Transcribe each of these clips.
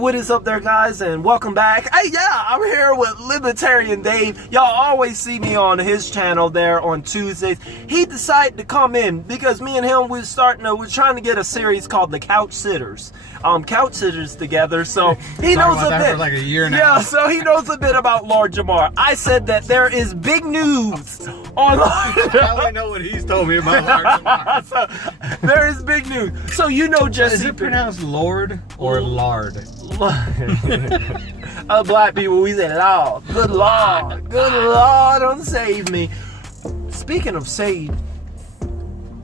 what is up there, guys, and welcome back. Hey, yeah, I'm here with Libertarian Dave. Y'all always see me on his channel there on Tuesdays. He decided to come in because me and him we're trying to get a series called The Couch Sitters. Couch Sitters together, so he knows a bit. For like a year now. Yeah, so he knows a bit about Lord Jamar. I said that there is big news on Lord Jamar. I only know what he's told me about Lord Jamar. So, there is big news. So you know Jessie. Is it pronounced Lord or Lard? Black people, we say Lord. Good Lord. Good Lord, don't save me. Speaking of saved,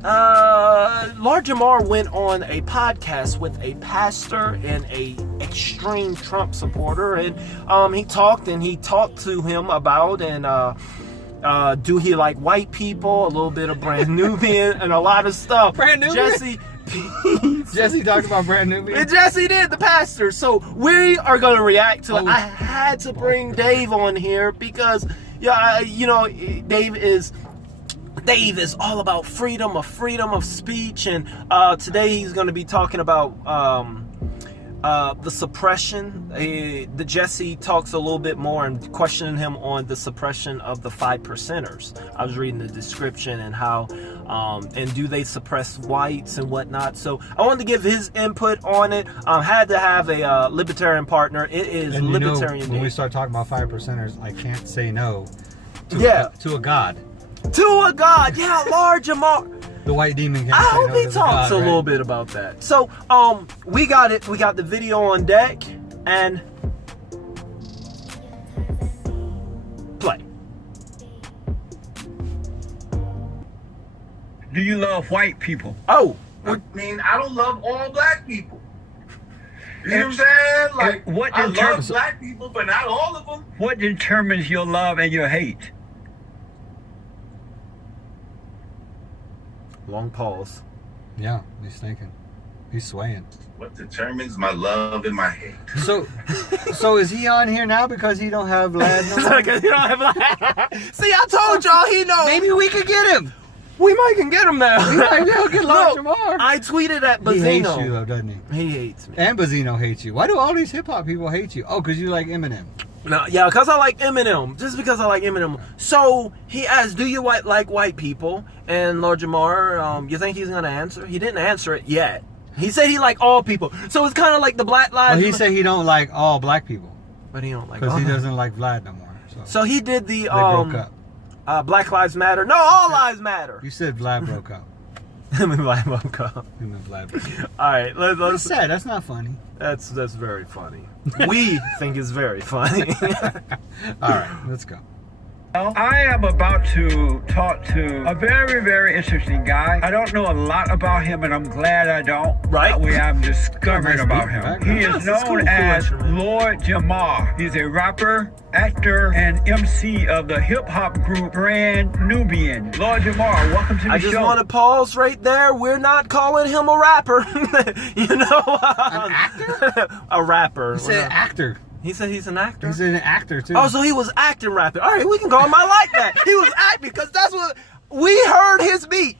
Lord Jamar went on a podcast with a pastor and a extreme Trump supporter, and he talked to him about do he like white people, a little bit of Brand Nubian, and a lot of stuff. Brand Nubian? Jesse talked about Brand Nubian? And Jesse did, the pastor. So we are going to react to it. I had to bring Dave on here because, Dave is all about freedom of speech, and today he's going to be talking about the suppression. The Jesse talks a little bit more and questioning him on the suppression of the 5%ers. I was reading the description and how and do they suppress whites and whatnot. So I wanted to give his input on it. Had to have a libertarian partner. It is and Libertarian. When we start talking about 5%ers, I can't say no to a god. To a god, yeah, Lord Jamar. The white demon. I hope he talks a little bit about that. So, we got it. We got the video on deck, and play. Do you love white people? Oh, I mean, I don't love all black people. You know what I'm saying? Like, I love black people, but not all of them. What determines your love and your hate? Long pause. Yeah, he's thinking. He's swaying. What determines my love and my hate? So is he on here now because he don't have lad no more? Because he don't have lad. See, I told y'all he knows. Maybe we could get him. We might can get him now. We might be able to get Lord Jamar. I tweeted at Bazino. He hates you though, doesn't he? He hates me. And Bazino hates you. Why do all these hip hop people hate you? Oh, because you like Eminem. No, yeah, because I like Eminem. Just because I like Eminem. So he asked, "Do you like white people?" And Lord Jamar, you think he's gonna answer? He didn't answer it yet. He said he like all people. So it's kind of like the Black Lives. Well, he said he don't like all black people. But he don't like because he doesn't like Vlad no more. So he did the they broke up. Black Lives Matter. No, all lives matter. You said Vlad broke up. Him and Vlad broke up. Him and Vlad broke up. All right, let's. That's sad. That's not funny. That's very funny. We think it's very funny. All right, let's go. I am about to talk to a very, very interesting guy. I don't know a lot about him, and I'm glad I don't. Right. That way I'm discovering about him. He is known as Lord Jamar. He's a rapper, actor, and MC of the hip-hop group Brand Nubian. Lord Jamar, welcome to the show. I just want to pause right there. We're not calling him a rapper. An actor? A rapper. He said actor. He said he's an actor? He's an actor, too. Oh, so he was acting rapping. All right, we can call him. I like that. He was acting because that's what... We heard his beat.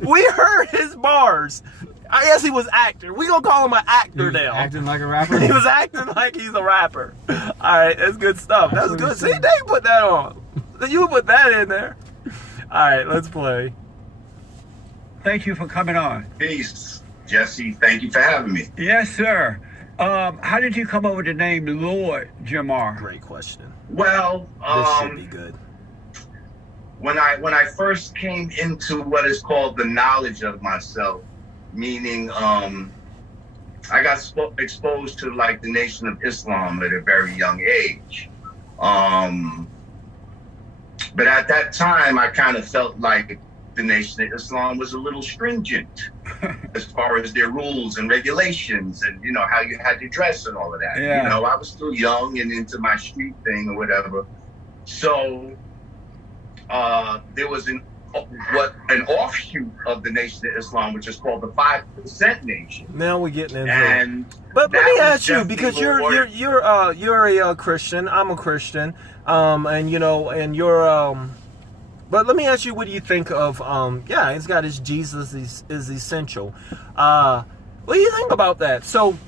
We heard his bars. I guess he was actor. We gonna call him an actor now. Acting like a rapper? He was acting like he's a rapper. All right, that's good stuff. That's good. See, they put that on. You put that in there. All right, let's play. Thank you for coming on. Peace, Jesse. Thank you for having me. Yes, sir. How did you come up with the name Lord Jamar? Great question. Well, this should be good. When I first came into what is called the knowledge of myself, meaning I got exposed to like the Nation of Islam at a very young age. But at that time, I kind of felt like the Nation of Islam was a little stringent as far as their rules and regulations and, you know, how you had to dress and all of that. Yeah. You know, I was still young and into my street thing or whatever. So there was an offshoot of the Nation of Islam, which is called the 5% Nation. Now we're getting into and it. But let me ask you, because more... you're a Christian, I'm a Christian, and you know, and you're but let me ask you, what do you think of yeah, he's got his Jesus is essential. What do you think about that? So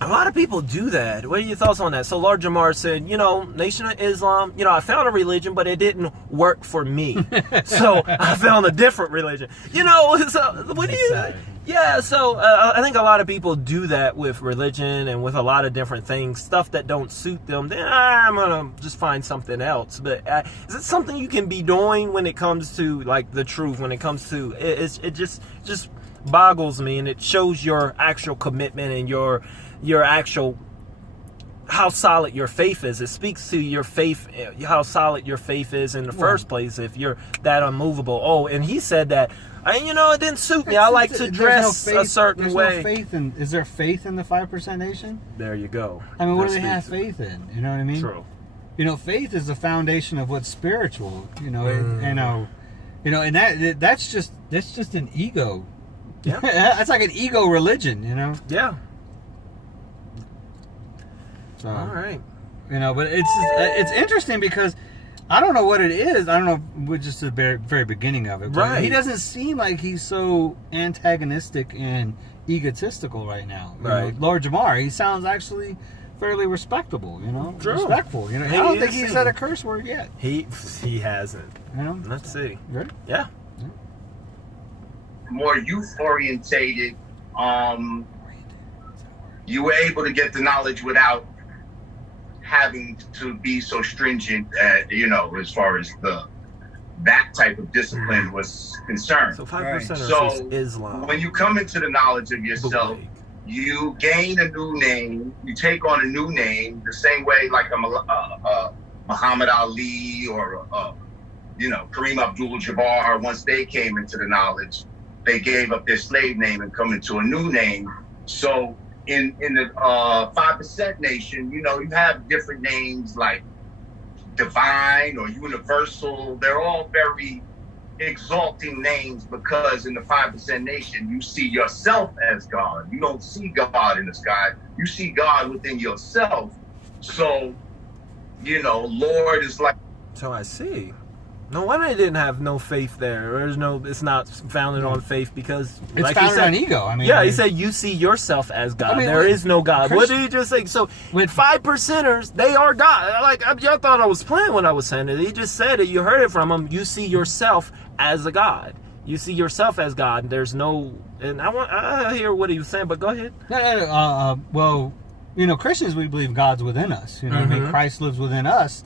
A lot of people do that. What are your thoughts on that? So Lord Jamar said, Nation of Islam, I found a religion, but it didn't work for me. So I found a different religion. So what do you... Yeah, so I think a lot of people do that with religion and with a lot of different things, stuff that don't suit them. Then I'm going to just find something else. But is it something you can be doing when it comes to, like, the truth, when it comes to... It just boggles me, and it shows your actual commitment and your actual... how solid your faith is. It speaks to your faith, how solid your faith is in the first place, if you're that unmovable. Oh, and he said that, it didn't suit me. I like to dress a certain way. No faith is there faith in the 5% nation? There you go. I mean, what do they have faith in? You know what I mean? True. Faith is the foundation of what's spiritual. And that's just an ego. Yeah. That's like an ego religion. Yeah. So, all right. But it's interesting because I don't know what it is. I don't know, we're just the very, very beginning of it. But right. He doesn't seem like he's so antagonistic and egotistical right now. Right. Lord Jamar, he sounds actually fairly respectable. True. Respectful. I don't think he's said a curse word yet. He hasn't. Let's see. You ready? Yeah. More youth orientated. You were able to get the knowledge without having to be so stringent at, as far as that type of discipline was concerned. So 5% So is Islam. when you come into the knowledge of yourself, you gain a new name, you take on a new name, the same way like a Muhammad Ali or Kareem Abdul-Jabbar. Once they came into the knowledge, they gave up their slave name and come into a new name. So in the 5% nation, you have different names like Divine or Universal. They're all very exalting names because in the 5% nation, you see yourself as God. You don't see God in the sky. You see God within yourself. So, Lord is like... So I see. No wonder they didn't have no faith there. It's not founded on faith because it's like founded he said, on ego. He said you see yourself as God. There is no God. What did he just say? So with 5%ers, they are God. Y'all thought I was playing when I was saying it. He just said it. You heard it from him. You see yourself as a God. You see yourself as God. There's no. And I hear what he was saying, but go ahead. No. Well, Christians, we believe God's within us. What I mean? Christ lives within us.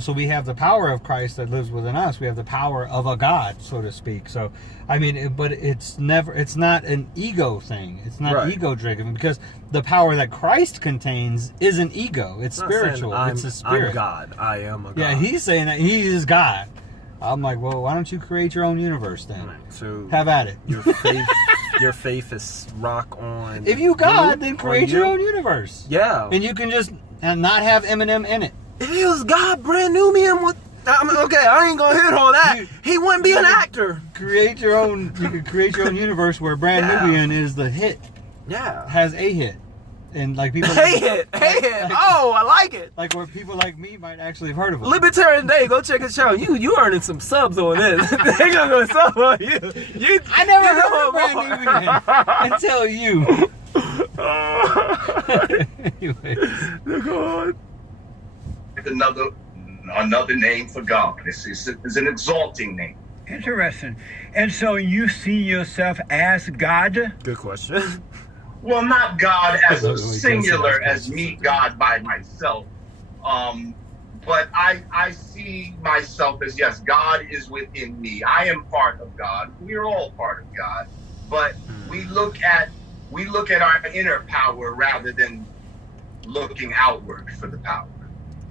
So we have the power of Christ that lives within us. We have the power of a God, so to speak. So, but it's not an ego thing. It's not ego driven because the power that Christ contains isn't ego. It's spiritual. It's a spirit. I'm God. I am a God. Yeah, he's saying that he is God. I'm like, well, why don't you create your own universe then? Right, so have at it. Your faith is rock on. If you God, then create your own universe. Yeah. And you can just not have Eminem in it. If he was God, Brand Nubian would... okay, I ain't gonna hit on that. He wouldn't be an actor. You could create your own universe where Brand Nubian is the hit. Yeah. Has a hit. And like people... Hey hit. Oh, I like it. Like where people like me might actually have heard of him. Libertarian Day, go check his show. You earning some subs on this. They gonna go sub on you. I never heard of Brand Nubian until you. Anyways. Go on. Another name for God. It's an exalting name. Interesting. And so you see yourself as God? Good question. Well, not God as a singular, as me, God by myself. But I see myself as, yes, God is within me. I am part of God. We're all part of God. But we look at our inner power rather than looking outward for the power.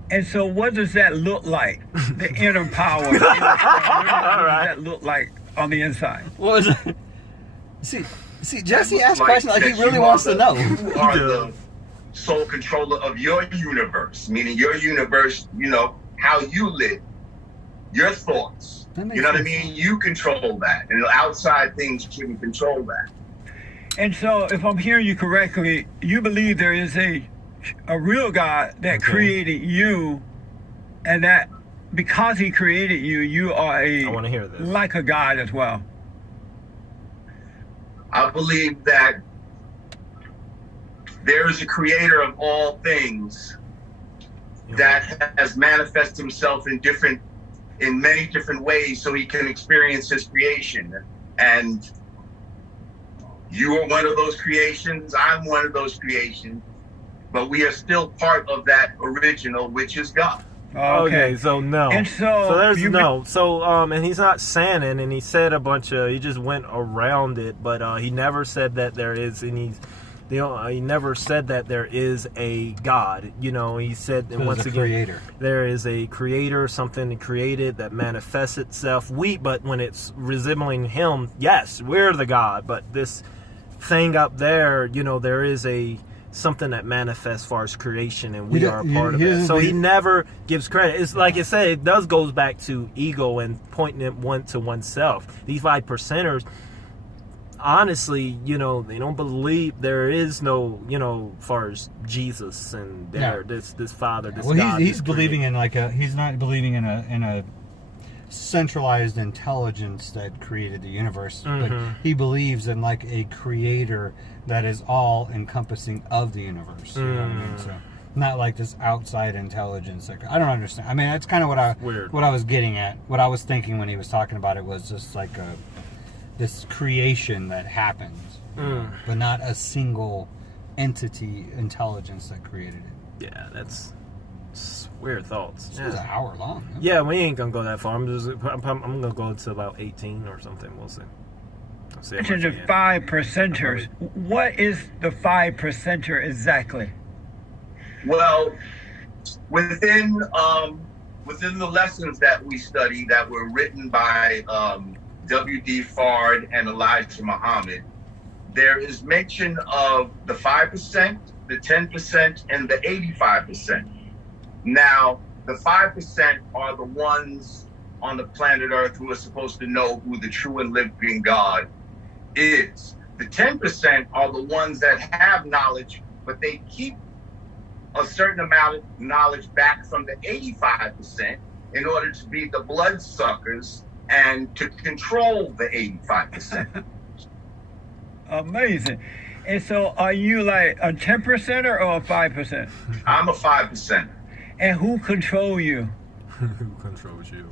And so what does that look like? The inner power. What does that look like on the inside? What was it? See, Jesse asked questions like he really wants to know. You are the sole controller of your universe, meaning your universe, how you live, your thoughts. You know what I mean? You control that. And outside things shouldn't control that. And so if I'm hearing you correctly, you believe there is a real God that created you, and that because he created you, you are I want to hear this. Like a God as well. I believe that there is a creator of all things that has manifested himself in many different ways so he can experience his creation. And you are one of those creations, I'm one of those creations, but we are still part of that original, which is God. Okay, so no. And so there's no. So and he's not saying it, and he said a bunch of, he just went around it, but he never said that there is any, he never said that there is a God. You know, he said, and once again, creator. There is a creator, something created that manifests itself. But when it's resembling him, yes, we're the God, but this thing up there, you know, there is something that manifests as far as creation, and we are a part of it. So he never gives credit. It's like I said, it does goes back to ego and pointing it one to oneself. These 5%ers, honestly, you know, they don't believe there is no, you know, as far as Jesus and this Father, this God. He's believing in he's not believing in a centralized intelligence that created the universe, but he believes in like a creator that is all encompassing of the universe. You know what I mean? So not like this outside intelligence. Like, I don't understand. I mean, that's kind of what I was getting at. What I was thinking when he was talking about it was just like this creation that happens, but not a single entity intelligence that created it. Yeah, that's weird thoughts. This was an hour long. Huh? Yeah, we ain't gonna go that far. I'm gonna go to about 18 or something. We'll see. Mentioned the 5%ers. What is the 5%er exactly? Well, within the lessons that we study that were written by W.D. Fard and Elijah Muhammad, there is mention of the 5%, the 10%, and the 85%. Now, the 5% are the ones on the planet Earth who are supposed to know who the true and living God is. The 10% are the ones that have knowledge, but they keep a certain amount of knowledge back from the 85% in order to be the bloodsuckers and to control the 85%. Amazing. And so are you like a 10%er or a 5%? I'm a 5%. And who control you? Who controls you?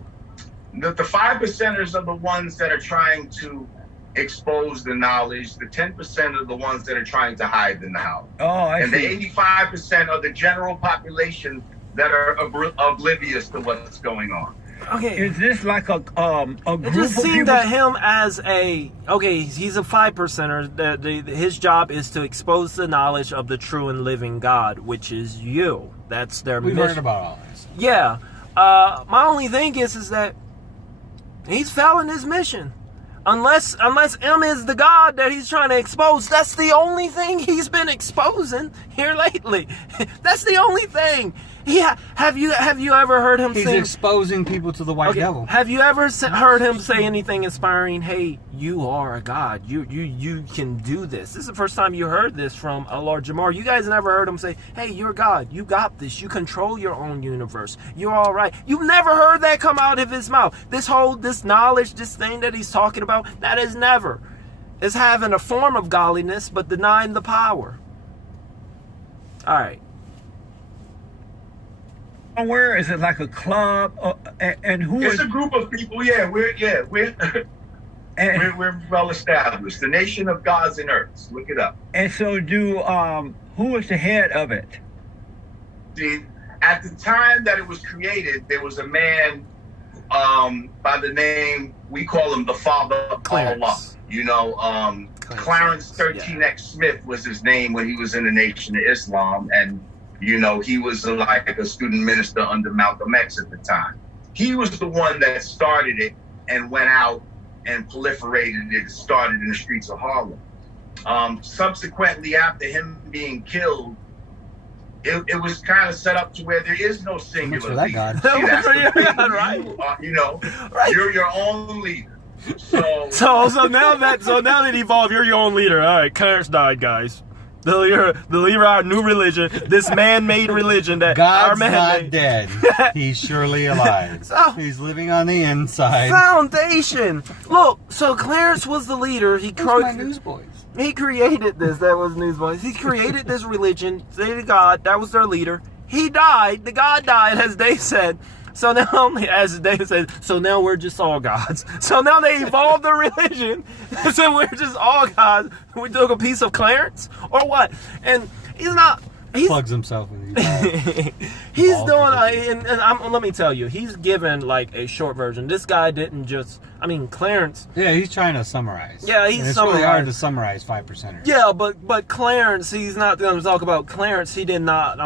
The 5%ers are the ones that are trying to expose the knowledge. The 10% are the ones that are trying to hide the knowledge. Oh, I and see. The 85% are the general population that are oblivious to what's going on. Okay. Is this like a group It just of seemed people? that him as he's a 5%er. His job is to expose the knowledge of the true and living God, which is you. That's their mission. We've heard about all this. Yeah. My only thing is that he's failing his mission. Unless M is the God that he's trying to expose, that's the only thing he's been exposing here lately. That's the only thing. Yeah. Have you ever heard him He's say? exposing people to the white devil. Have you ever heard him say anything inspiring? Hey, you are a God. You can do this. This is the first time you heard this from Lord Jamar. You guys never heard him say, hey, you're God. You got this. You control your own universe. You're all right. You've never heard that come out of his mouth. This knowledge, this thing that he's talking about, that is never. It's having a form of godliness, but denying the power. All right. Where is it, like a club? And who It's is a group of people. We're well established. The nation of gods and earths. Look it up. And so who is the head of it? See, at the time that it was created, there was a man by the name, we call him the Father of Allah. You know, Clarence 13X Smith was his name when he was in the Nation of Islam, and you know, he was like a student minister under Malcolm X at the time. He was the one that started it and went out and proliferated it, started in the streets of Harlem. Subsequently, after him being killed, it was kind of set up to where there is no singular leader. God. See, that's the thing. Right. You're your own leader. So now that evolved, you're your own leader. All right, Clarence died, guys. the leader of our new religion, this man-made religion that our God's man not made. dead. He's surely alive. So- He's living on the inside. Foundation. Look, so Clarence was the leader. Where's my newsboys? He created this. That was Newsboys. He created this religion. They to God. That was their leader. He died. The God died, as Dave said. So now, as Dave said, so now we're just all gods. So now they evolved the religion. So we're just all gods. We took a piece of Clarence or what? And he's not. He Plugs himself in these he's doing, let me tell you, he's given like a short version. This guy didn't just, Clarence. Yeah, he's trying to summarize. Yeah, he's and it's summarizing. really hard to summarize 5%ers. Yeah, but Clarence, he's not going to talk about Clarence. He did not,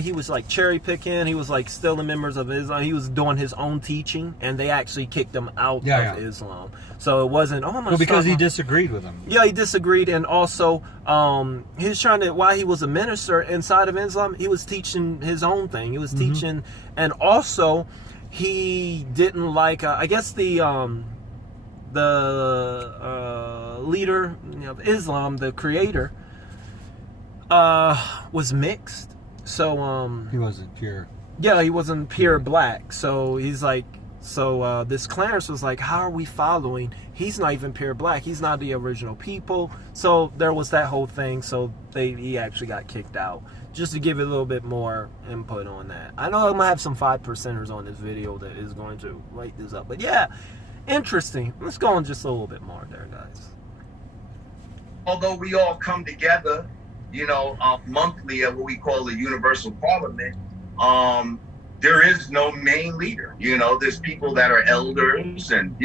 he was like cherry picking. He was like still the members of Islam. He was doing his own teaching, and they actually kicked him out of Islam. So it wasn't, because he disagreed with him. Yeah, he disagreed, and also he was trying to, while he was a minister inside of Islam, he was teaching his own thing. He was teaching, and also he didn't like, I guess the leader of Islam, the creator, was mixed. So he wasn't pure. Yeah, he wasn't pure black. So he's like. So this Clarence was like, how are we following? He's not even pure black. He's not the original people. So there was that whole thing. So he actually got kicked out. Just to give it a little bit more input on that. I know I'm going to have some 5%ers on this video that is going to light this up. But yeah, interesting. Let's go on just a little bit more there, guys. Although we all come together, monthly at what we call the Universal Parliament, there is no main leader. There's people that are elders, and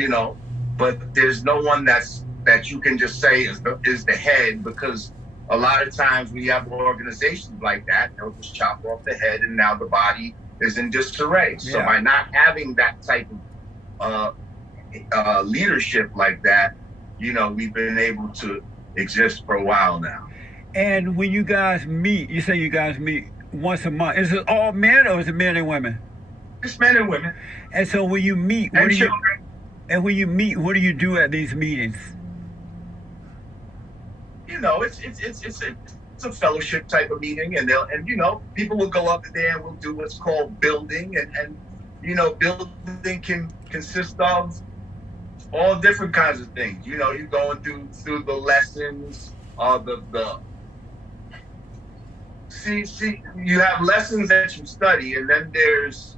but there's no one that you can just say is the head, because a lot of times we have organizations like that. They'll just chop off the head, and now the body is in disarray. Yeah. So by not having that type of leadership like that, we've been able to exist for a while now. And when you guys meet, you say you guys meet once a month. Is it all men, or is it men and women? It's men and women. And so when you meet, what do you do at these meetings? It's a fellowship type of meeting, and people will go up there and we'll do what's called building, and building can consist of all different kinds of things. You're going through the lessons of See, you have lessons that you study, and then there's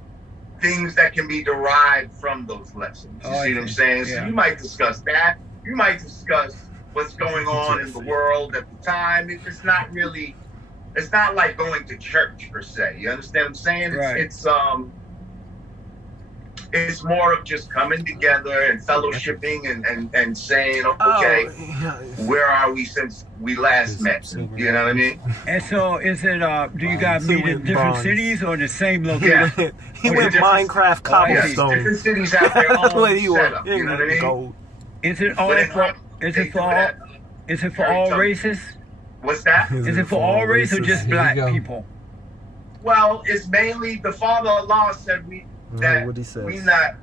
things that can be derived from those lessons. You see what I'm saying? Yeah. So you might discuss that. You might discuss what's going on in the world at the time. It's not like going to church per se. You understand what I'm saying? Right. It's more of just coming together and fellowshipping and saying, okay, where are we since we last met? You know what I mean? And so is it, do you guys meet in different cities or the same location? Yeah. He went Minecraft cobblestone. Different cities have their own setup. You know what I mean? Is it for all races? What's that? Is it for all races or just black people? Well, it's mainly the Father Allah said we're not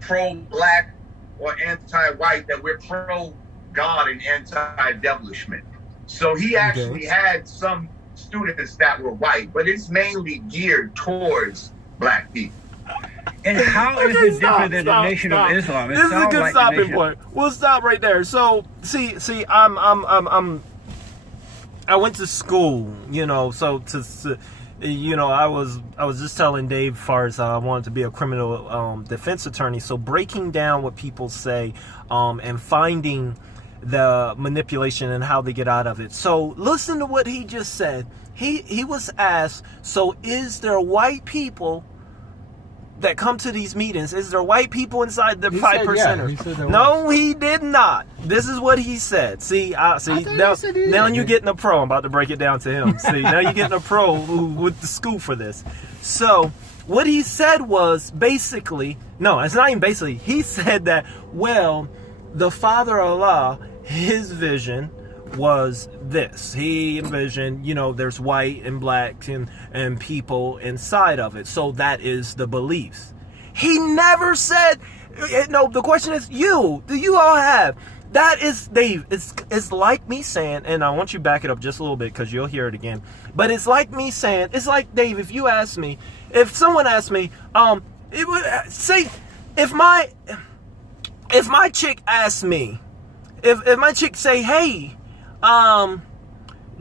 pro-black or anti-white, that we're pro-God and anti-devilishment. So he actually had some students that were white, but it's mainly geared towards black people. And how is it different than the Nation of Islam? This is a good stopping point. We'll stop right there. So, see, I went to school, so I was just telling Dave Fars I wanted to be a criminal defense attorney. So breaking down what people say and finding the manipulation and how they get out of it. So listen to what he just said. He was asked, so is there white people that come to these meetings? Is there white people inside the 5%ers? No, he did not. This is what he said. See, now you're getting a pro. I'm about to break it down to him. See, now you're getting a pro who went to school for this. So what he said was basically, no, it's not even basically. He said that, well, the Father Allah, his vision was this. He envisioned, there's white and black and people inside of it. So that is the beliefs. He never said, no, the question is, do you all have That is, Dave, it's like me saying, and I want you to back it up just a little bit because you'll hear it again. But it's like me saying, it's like, Dave, if you ask me, if someone asked me, it would say, if my chick asks me, if my chick say, hey,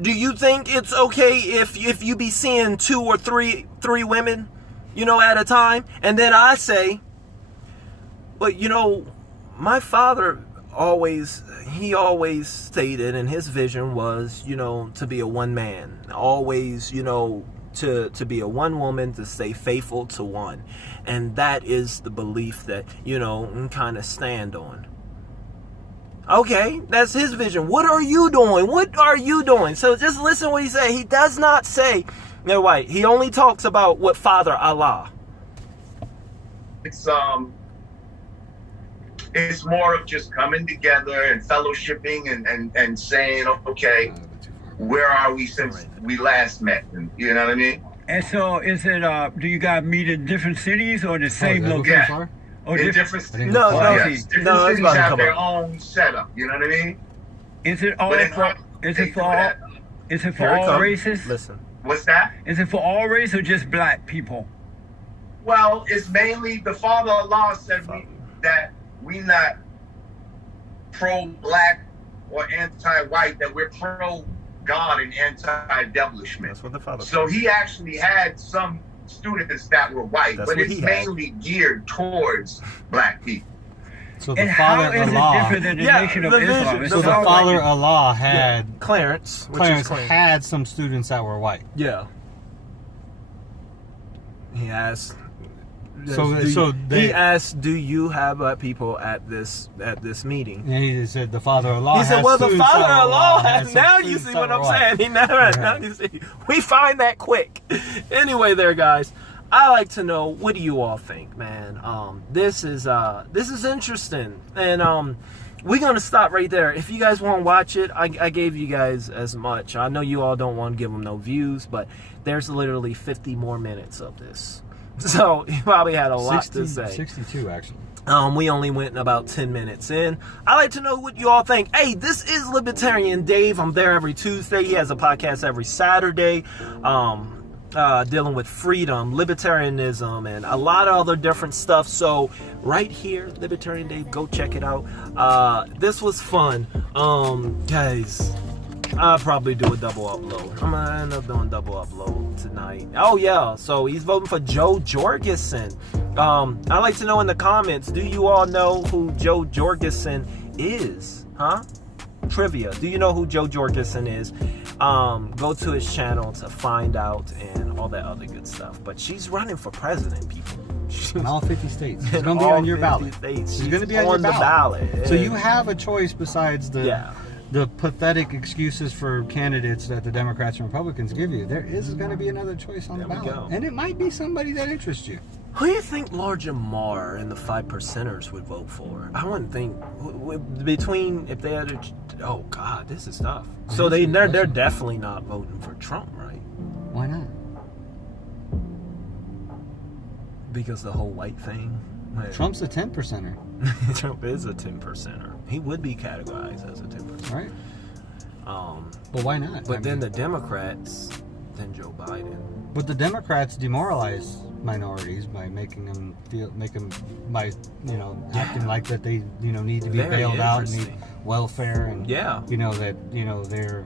do you think it's okay if you be seeing 2 or 3 women, you know, at a time? And then I say, but you know, my father always stated, and his vision was, you know, to be a one man, always, you know, to be a one woman, to stay faithful to one. And that is the belief that, you know, kind of stand on. Okay, that's his vision. What are you doing? What are you doing? So just listen to what he said. He does not say, no, wait, he only talks about what Father Allah. It's more of just coming together and fellowshipping and saying, okay, where are we since we last met? And, you know what I mean? And so is it, do you guys meet in different cities or the same location? Yeah. Or in different cities no, have their own setup, you know what I mean? Is it all for all races? Listen. What's that? Is it for all races or just black people? Well, it's mainly the Father Allah said that we not pro-black or anti-white, that we're pro-God and anti-devilishment. That's what the Father So he actually had some students that were white, but it's mainly geared towards black people. So the And Father how is Allah, it different than the Nation of Islam? so the Father Allah had Clarence had some students that were white. Yeah. He asked. He asked, "Do you have black people at this meeting?" And he said, "The Father Allah." He said, "Well, the Father Allah has." Now you see what I'm saying. He never. Now you see. We find that quick. Anyway, there, guys. I like to know, what do you all think, man? This is interesting, and we're gonna stop right there. If you guys want to watch it, I gave you guys as much. I know you all don't want to give them no views, but there's literally 50 more minutes of this. So he probably had a lot to say. 62 actually. We only went about 10 minutes in. I like to know what you all think. Hey, this is Libertarian Dave. I'm there every Tuesday. He has a podcast every Saturday, dealing with freedom, libertarianism, and a lot of other different stuff. So right here, Libertarian Dave, go check it out. This was fun. Guys, I'll probably do a double upload. I'm gonna end up doing double upload tonight. Oh yeah, so he's voting for Joe Jorgensen. I'd like to know in the comments, do you all know who Joe Jorgensen is? Huh? Trivia. Do you know who Joe Jorgensen is? Go to his channel to find out and all that other good stuff. But she's running for president, people. In all 50 states. She's going to be on your ballot. She's going to be on the ballot. So you have a choice besides the pathetic excuses for candidates that the Democrats and Republicans give you. There is going to be another choice on the ballot. And it might be somebody that interests you. Who do you think Lord Jamar and the 5%ers would vote for? I wouldn't think between, if they had oh God, this is tough. So they're definitely not voting for Trump, right? Why not? Because the whole white thing. Trump's a 10%er. Trump is a 10%er. He would be categorized as a 10%er. Right. But why not? But then the Democrats, then Joe Biden. But the Democrats demoralize minorities by acting like that they need to be bailed out and need welfare and they're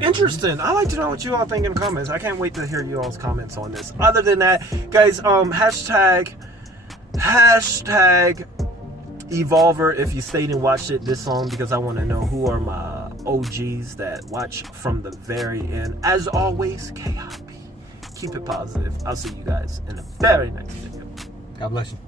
interesting. I like to know what you all think in the comments. I can't wait to hear you all's comments on this. Other than that, guys, hashtag Evolver if you stayed and watched it this long, because I want to know who are my OGs that watch from the very end. As always, KIP. Keep it positive. I'll see you guys in the very next video. God bless you.